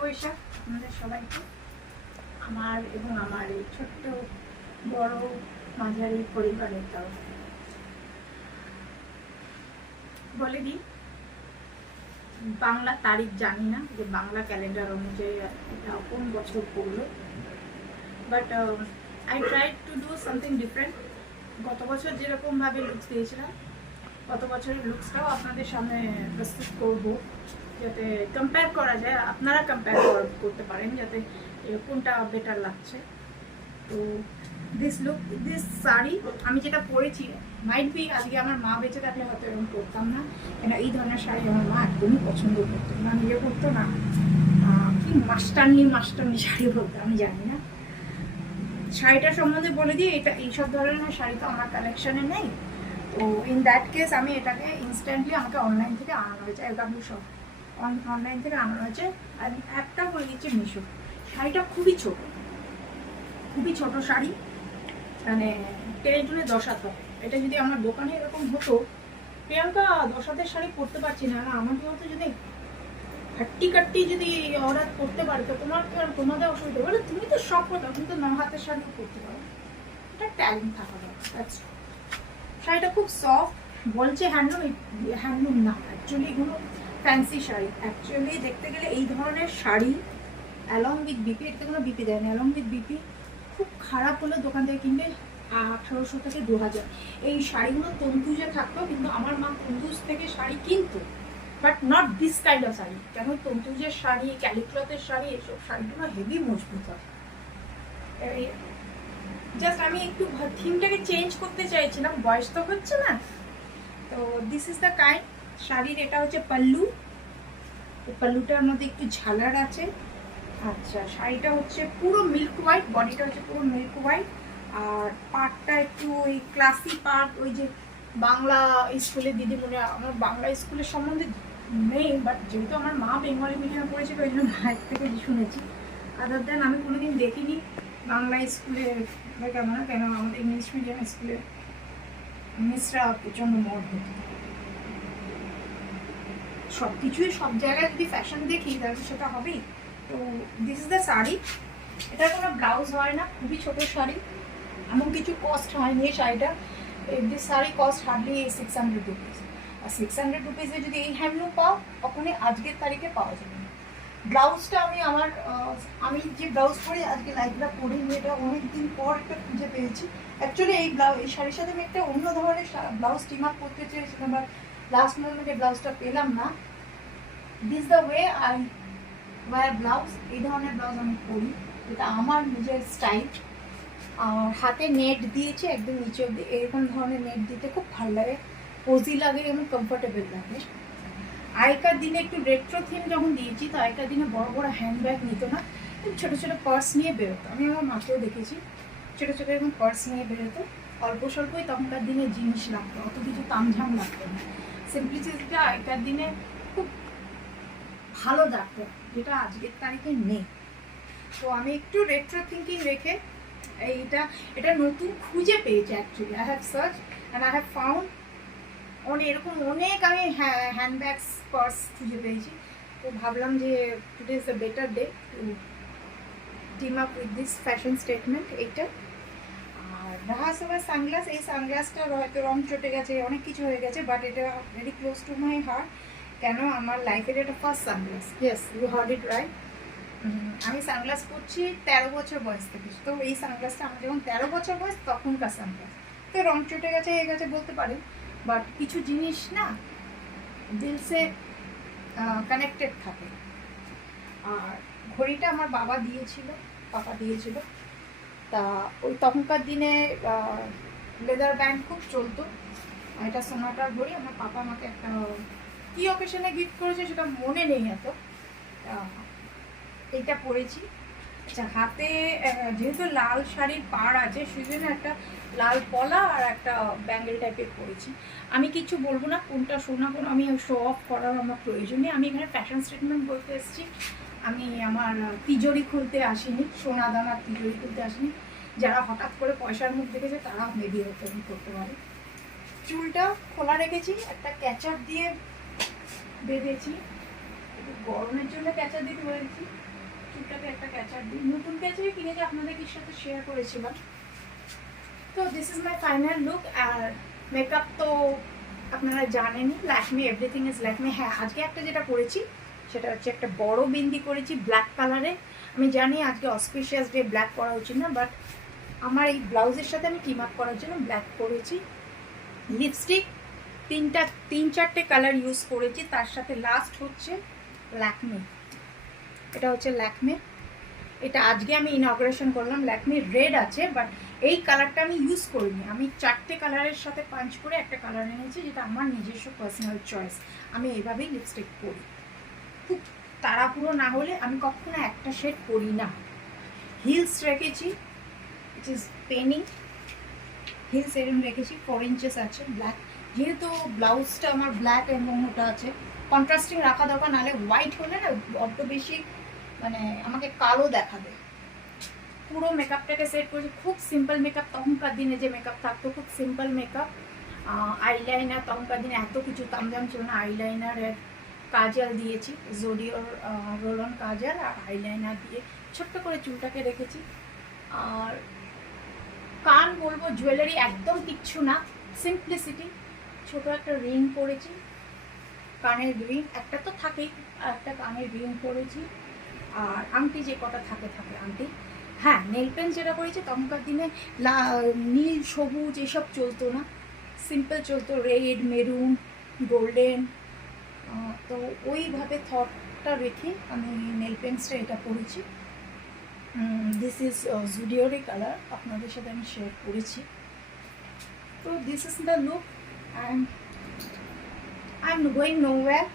বৈশাখ আপনাদের সবাইকে আমার এবং আমার এই ছোট্ট বড় মাঝারি পরিবারের তরফ বলে দিই, বাংলা তারিখ জানি না যে বাংলা ক্যালেন্ডার অনুযায়ী এটা কোন বছর পড়লো, but I try to do something different. গত বছর যেরকমভাবে লুকস দিয়েছিলাম, গত বছরের লুকসটাও আপনাদের সামনে প্রস্তুত করব, যাতে কম্পেয়ার করা যায়, আপনারা কম্পেয়ার করতে পারেন যাতে কোনটা বেটার লাগছে। তো দিস শাড়ি আমি যেটা পরেছি, মাইট বি আজকে আমার মা বেঁচে থাকলে হয়তো এরকম করতাম না, কেন এই ধরনের শাড়ি আমার মা একদমই পছন্দ করতো না, নিজে করতো না, কি মাস্টারনি শাড়ি বলতো আমি জানি না। শাড়িটার সম্বন্ধে বলে দিই, এটা এইসব ধরনের শাড়ি তো আমার কালেকশনে নেই। তো ইন দ্যাট কেস আমি এটাকে ইনস্ট্যান্টলি আমাকে অনলাইন থেকে আনানো হয়েছে, এলডাব্লিউ শপ অনলাইন থেকে আনানো হয়েছে। আর একটা বলে দিচ্ছে মিশো। শাড়িটা খুবই ছোট শাড়ি, মানে টেনে টুনে 10 হাত হবে। এটা যদি আমার দোকানে এরকম হতো, প্রিয়াঙ্কা 10 হাতের শাড়ি পরতে পারছি না, আমাকে হয়তো যদি কাট্টি যদি অর্ডার করতে পারে তো তোমাদের অসুবিধা বলে, তুমি তো সব করতে, তুমি তো 9 হাতের শাড়িও করতে পারো, এটা ট্যালেন্ট থাকা দরকার। শাড়িটা খুব সফট, বলছে হ্যান্ডলুম না, অ্যাকচুয়ালি এগুলো ফ্যান্সি শাড়ি। অ্যাকচুয়ালি দেখতে গেলে এই ধরনের শাড়ি অ্যালং উইথ বিপি, এটাতে কোনো বিপি দেয় না, অ্যালং উইথ বিপি খুব খারাপ হলে দোকান থেকে কিনবে 1800 থেকে 2000। এই শাড়িগুলো তন্তুজে থাকতো, কিন্তু আমার মা তন্তুজ থেকে শাড়ি কিনতো, but not this kind of sari. কেন তন্তুজের শাড়ি, ক্যালিক্লথের শাড়ি, এসব শাড়িগুলো হেভি মজবুত হয়। জাস্ট আমি একটু থিমটাকে চেঞ্জ করতে চাইছিলাম, বয়স তো হচ্ছে না। তো দিস ইজ দ্য কাইন্ড শাড়ির। এটা হচ্ছে পাল্লু, পাল্লুটার মধ্যে একটু ঝালার আছে। আচ্ছা, শাড়িটা হচ্ছে পুরো মিল্ক হোয়াইট, বডিটা হচ্ছে পুরো মিল্ক হোয়াইট, আর পাটটা একটু ওই ক্লাসি পাট, ওই যে বাংলা স্কুলে দিদিমণি, আমার বাংলা স্কুলের সম্বন্ধে নেই, বাট যেহেতু আমার মা বেঙ্গলি মিডিয়ামে পড়েছিল ওই জন্য মায়ের থেকে শুনেছি। আদার দেন আমি কোনোদিন দেখিনি বাংলা স্কুলে কেমন, কেন আমাদের ইংলিশ মিডিয়াম স্কুলে মিসরা প্রচণ্ড মড হতো। সব কিছুই সব জায়গায় যদি ফ্যাশন দেখি তাহলে সেটা হবেই। তো দিস ইজ দ্য শাড়ি। এটার কোনো ব্লাউজ হয় না, খুবই ছোট শাড়ি, এমন কিছু কস্ট হয়নি এই শাড়িটা। This sari cost hardly 600 rupees. আর 600 রুপিসে যদি এই হ্যান্ডলুম পাও, কখনই আজকের তারিখে পাওয়া যাবে না। ব্লাউজটা আমি যে ব্লাউজ পরি আজকে লাইভটা পরিনি, এটা অনেকদিন পর একটা খুঁজে পেয়েছি। অ্যাকচুয়ালি এই শাড়ির সাথে আমি একটা অন্য ধরনের ব্লাউজ টিম আপ করতে চেয়েছিলাম, বাট লাস্ট মোমেন্টে ব্লাউজটা পেলাম না। This the way I wear blouse. এই ধরনের ব্লাউজ আমি পরি, এটা আমার নিজের স্টাইল। আর হাতে নেট দিয়েছি একদম নিচে অব্দি, এরকম ধরনের নেট দিতে খুব ভালো লাগে, কোজি লাগে এবং কমফোর্টেবল লাগে। আগেকার দিনে একটু রেট্রো থিম যখন দিয়েছি, তো আগেকার দিনে বড় বড় হ্যান্ডব্যাগ নিত না, ছোটো ছোটো পার্স নিয়ে বেরোতো। আমি আমার মাকেও দেখেছি ছোটো ছোটো এরকম পার্স নিয়ে বেরোতো। অল্প স্বল্পই তখনকার দিনে জিনিস লাগতো, অত কিছু তামঝাম লাগতো না। সিম্পলিসিটিটা আগেকার দিনে খুব ভালো লাগতো, যেটা আজকের তারিখে নেই। তো আমি একটু রেট্রো থিঙ্কিং রেখে এটা নতুন খুঁজে পেয়েছি। Actually I have search and I have found এরকম অনেক আমি হ্যান্ডব্যাগস পার্স খুঁজে পেয়েছি। তো ভাবলাম যে today is the better day to team up with this fashion statement. এইটা আর রাহা সবার সানগ্লাস, এই সানগ্লাসটার হয়তো রং চটে গেছে, অনেক কিছু হয়ে গেছে, বাট এটা very close to my heart. কেন আমার লাইফের এটা first sunglass. Yes, you heard it right. আমি সানগ্লাস পরছি 13 বছর বয়স থেকে। তো এই সানগ্লাসটা আমার যখন 13 বছর বয়স তখনকার সানগ্লাস। তো রং চটে গেছে, হয়ে গেছে বলতে পারেন, বাট কিছু জিনিস না দিলসে কানেক্টেড থাকে। আর ঘড়িটা আমার পাপা দিয়েছিল। তা ওই তখনকার দিনে লেদার ব্যান্ড খুব চলতো। এটা সোনাটার ঘড়ি, আমার পাপা আমাকে একটা কী অকেশনে গিফট করেছে সেটা মনে নেই এত। এইটা পরেছি। আচ্ছা, হাতে যেহেতু লাল শাড়ির পাড় আছে, সেই জন্য একটা লাল পলা আর একটা ব্যাঙ্গেল টাইপের পরেছি। আমি কিছু বলবো না কোনটা সোনা, কোনো আমি শো অফ করার আমার প্রয়োজন নেই। আমি এখানে ফ্যাশন স্টেটমেন্ট বলতে এসেছি, আমি আমার তিজোরি খুলতে আসিনি, সোনা দানার তিজোরি খুলতে আসিনি। যারা হঠাৎ করে পয়সার মুখ দেখেছে তারা মেবি হতে করতে পারে। চুলটা খোলা রেখেছি, একটা ক্যাচার দিয়ে বেঁধেছি, একটু গরমের জন্য ক্যাচার দিতে বলেছি। চুলটাকে একটা ক্যাচার দিই, নতুন ক্যাচারই কিনেছি, আপনাদেরকে সাথে শেয়ার করেছিলাম। তো this is my final look. আর মেকআপ তো আপনারা জানেনই, ল্যাকমি, এভরিথিং ইজ ল্যাকমি। হ্যাঁ, আজকে একটা যেটা করেছি সেটা হচ্ছে একটা বড় বিন্দি করেছি ব্ল্যাক কালারে। আমি জানি আজকে অসপিশিয়াস ডে, ব্ল্যাক করা উচিত না, বাট আমার এই ব্লাউজের সাথে আমি টিম আপ করার জন্য ব্ল্যাক করেছি। লিপস্টিক তিন চারটে কালার ইউজ করেছি, তার সাথে লাস্ট হচ্ছে ল্যাকমি। এটা হচ্ছে ল্যাকমি, এটা আজকে আমি ইনগ্রেশন করলাম। ল্যাকমি রেড আছে, বাট এই কালারটা আমি ইউজ করিনি। আমি চারটে কালারের সাথে পাঞ্চ করে একটা কালার এনেছি, যেটা আমার নিজস্ব পার্সোনাল চয়েস। আমি এইভাবেই লিপস্টিক করি, খুব তাড়াহুড়ো না হলে আমি কখনো একটা শেড করি না। হিলস রেখেছি, ইট ইজ পেনিং হিলস, এরম রেখেছি 4 ইঞ্চেস আছে ব্ল্যাক। যেহেতু ব্লাউজটা আমার ব্ল্যাক এবং ওটা আছে, কন্ট্রাস্টিং রাখা দরকার, নাহলে হোয়াইট হলে না অত বেশি মানে আমাকে কালো দেখাবে। পুরো মেকআপটাকে সেট করেছি, খুব সিম্পল মেকআপ। তখনকার দিনে যে মেকআপ থাকতো, খুব সিম্পল মেকআপ। আইলাইনার, তখনকার দিনে এত কিছু তামজাম ছিল না। আইলাইনারের কাজল দিয়েছি, জোডিওর রোলন কাজল, আর আইলাইনার দিয়ে ছোট্ট করে চুলটাকে রেখেছি। আর কান বলবো জুয়েলারি একদম কিচ্ছু না, সিম্পলিসিটি। ছোট একটা রিং পরেছি, কানের রিং একটা তো থাকেই, আর একটা কানের রিং পরেছি। আর আংটি যে কটা থাকে আংটি। হ্যাঁ, নেল পেন যেটা করেছি, তখনকার দিনে নীল সবুজ এসব চলতো না, সিম্পল চলতো, রেড, মেরুন, গোল্ডেন। তো ওইভাবে থটটা রেখে আমি নেল পেন্সটা এটা করেছি। দিস ইজ জুডিওরই কালার, আপনাদের সাথে আমি শেয়ার করেছি। তো this is the look. I am going nowhere,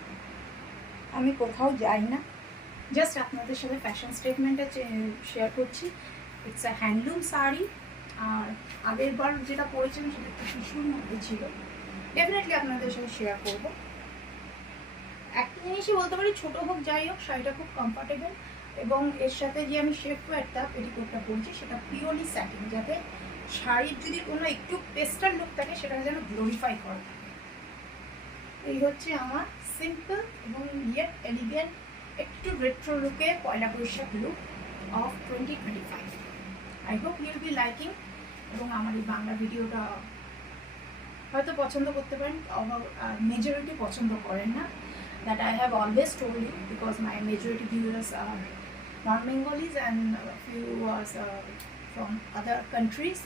আমি কোথাও যাই না, জাস্ট আপনাদের সাথে ফ্যাশন স্টেটমেন্টটা শেয়ার করছি। It's a handloom sari. আর আগের বার যেটা পরেছিলাম সেটা একটু শিশুর মধ্যে ছিল, ডেফিনেটলি আপনাদের সাথে শেয়ার করবো। একটা জিনিসই বলতে পারি, ছোটো হোক যাই হোক, শাড়িটা খুব কমফর্টেবল। এবং এর সাথে যে আমি শেপ একটা পেটিকোটটা পরছি, সেটা পিওরলি স্যাটিন, যাতে শাড়ির যদি কোনো একটু পেস্টাল লুক থাকে সেটাকে যেন গ্লোরিফাই করে। এই হচ্ছে আমার সিম্পল এবং ইয়েট এলিগেন্ট, একটু রেট্রো লুকে Poila Boishakh look of 2025। I hope you'll be liking. এবং আমার এই বাংলা ভিডিওটা হয়তো পছন্দ করতে পারেন, মেজরিটি পছন্দ করেন না। That I have always told you, because my majority viewers are non-Bengalis and a few was from other countries,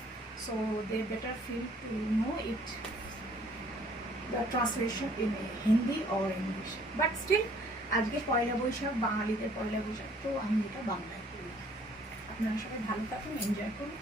so they better feel to know it, the translation in Hindi or English. But still, আজকে পয়লা বৈশাখ, বাঙালিদের পয়লা বৈশাখ, তো আমি এটা বাংলায় করি। আপনারা সবাই ভালো থাকুন, এনজয় করুন।